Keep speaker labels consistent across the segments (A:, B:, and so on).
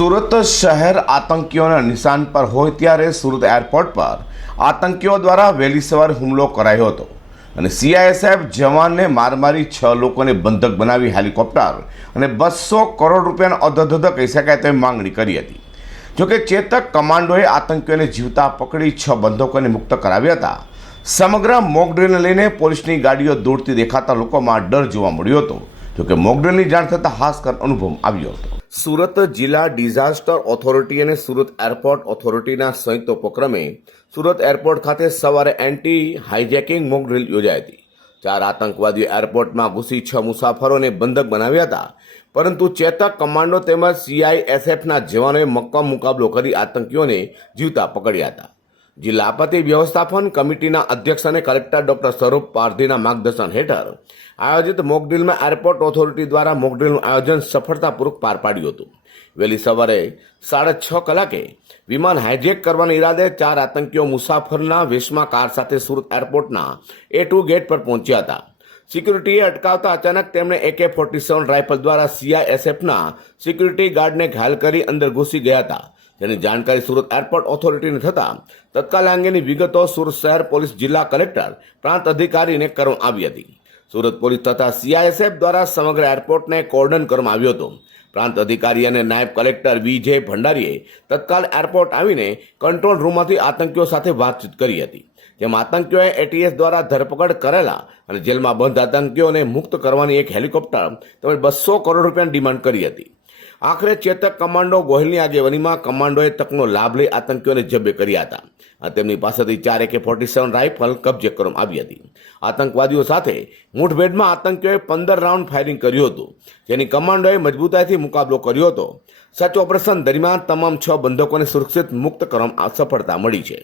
A: સુરત શહેર આતંકીઓના નિશાન પર હોય ત્યારે સુરત એરપોર્ટ પર આતંકીઓ દ્વારા વહેલી સવારે હુમલો કરાયો હતો અને સીઆઈએસએફ જવાનને માર મારી છ લોકોને બંધક બનાવી હેલિકોપ્ટર અને બસો કરોડ રૂપિયાનો અધધધ કહી શકાય તેવી માંગણી કરી હતી. જોકે ચેતક કમાન્ડોએ આતંકીઓને જીવતા પકડી છ બંધકોને મુક્ત કરાવ્યા હતા. સમગ્ર મોકડ્રીલને લઈને પોલીસની ગાડીઓ દોડતી દેખાતા લોકોમાં ડર જોવા મળ્યો હતો. જોકે મોકડ્રીલની જાણ થતાં હાસ્કર અનુભવ આવ્યો હતો. સુરત જિલ્લા ડિઝાસ્ટર ઓથોરિટી અને સુરત એરપોર્ટ ઓથોરિટીના સંયુક્ત ઉપક્રમે સુરત એરપોર્ટ ખાતે સવારે એન્ટી હાઇજેકિંગ મોક ડ્રિલ યોજાઈ હતી ચાર આતંકવાદીઓ એરપોર્ટમાં ઘૂસી છ મુસાફરોને બંધક બનાવ્યા હતા. પરંતુ ચેતક કમાન્ડો તેમજ સીઆઈએસએફના જવાનોએ મક્કમ મુકાબલો કરી આતંકીઓને જીવતા પકડ્યા હતા. જિલ્લા આપત્તિ વ્યવસ્થાપન કમિટીના અધ્યક્ષ અને કલેક્ટર ડોક્ટર સ્વરૂપ પારધીના માર્ગદર્શન હેઠળ આયોજિત મોકડ્રીલમાં એરપોર્ટ ઓથોરિટી દ્વારા મોકડ્રીલનું આયોજન સફળતાપૂર્વક પાર પાડ્યું હતું. વહેલી સવારે સાડા છ કલાકે વિમાન હાઇજેક કરવાના ઈરાદે ચાર આતંકીઓ મુસાફરના વેશમાં કાર સાથે સુરત એરપોર્ટના એ ટુ ગેટ પર પહોંચ્યા હતા. સિક્યુરિટીએ અટકાવતા અચાનક તેમણે એકે ફોર્ટી સેવન રાઇફલ દ્વારા સીઆઈએસએફના સિક્યુરિટી ગાર્ડને ઘાયલ કરી અંદર ઘૂસી ગયા હતા. જેની જાણકારી સુરત એરપોર્ટ ઓથોરિટીને થતાં તત્કાલ અંગેની વિગતો સુરત શહેર પોલીસ જિલ્લા કલેક્ટર, પ્રાંત અધિકારીને કરવામાં આવી હતી. સુરત પોલીસ તથા સીઆઈએસએફ દ્વારા સમગ્ર એરપોર્ટને કોર્ડન કરવામાં આવ્યો હતો. પ્રાંત અધિકારી અને નાયબ કલેક્ટર વિજય ભંડારીએ તત્કાલ એરપોર્ટ આવીને કંટ્રોલ રૂમમાંથી આતંકીઓ સાથે વાતચીત કરી હતી, જેમાં આતંકીઓએ એટીએસ દ્વારા ધરપકડ કરેલા અને જેલમાં બંધ આતંકીઓને મુક્ત કરવાની એક હેલિકોપ્ટર તેમજ બસો કરોડ રૂપિયાની ડિમાન્ડ કરી હતી. આખરે ચેતક કમાન્ડો ગોહિલની આગેવાનીમાં કમાન્ડોએ તકનો લાભ લઈ આતંકીઓને જબ્બે કર્યા હતા. તેમની પાસેથી ચાર એકે ફોર્ટી સેવન રાઇફલ કબજે કરવામાં આવી હતી. આતંકવાદીઓ સાથે મુઠભેડમાં આતંકીઓએ પંદર રાઉન્ડ ફાયરિંગ કર્યું હતું, જેની કમાન્ડોએ મજબૂતાઈથી મુકાબલો કર્યો હતો. સચ ઓપરેશન દરમિયાન તમામ છ બંધકોને સુરક્ષિત મુક્ત કરવામાં સફળતા મળી છે.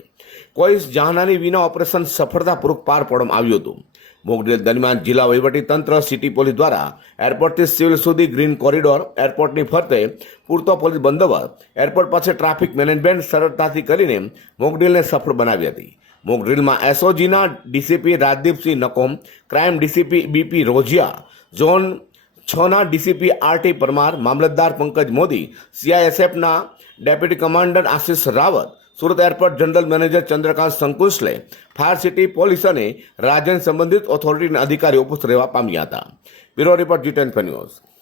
A: કોઈ જાનહાની વિના ઓપરેશન સફળતાપૂર્વક પાર પાડવામાં આવ્યું હતું. મોકડ્રીલ દરમિયાન જિલ્લા વહીવટી તંત્ર, સિટી પોલીસ દ્વારા એરપોર્ટથી સિવિલ સુધી ગ્રીન કોરિડોર, એરપોર્ટની ફરતે પૂરતો પોલીસ બંદોબસ્ત એરપોર્ટ પાસે ટ્રાફિક મેનેજમેન્ટ સરળતાથી કરીને મોકડ્રીલને સફળ બનાવી હતી. મોકડ્રીલમાં એસઓજીના DCP Rajdeepsinh Nakom, crime DCP BP Rojiya zone છના DCP RT Parmar, મામલતદાર Pankaj Modi, સીઆઈએસએફના deputy commander Ashish Rawat, Surat airport general manager Chandrakant Sankushle fire city police અને રાજ્ય સંબંધિત ઓથોરિટીના અધિકારીઓ ઉપસ્થિત રહેવા પામ્યા હતા. Bureau report G ten news.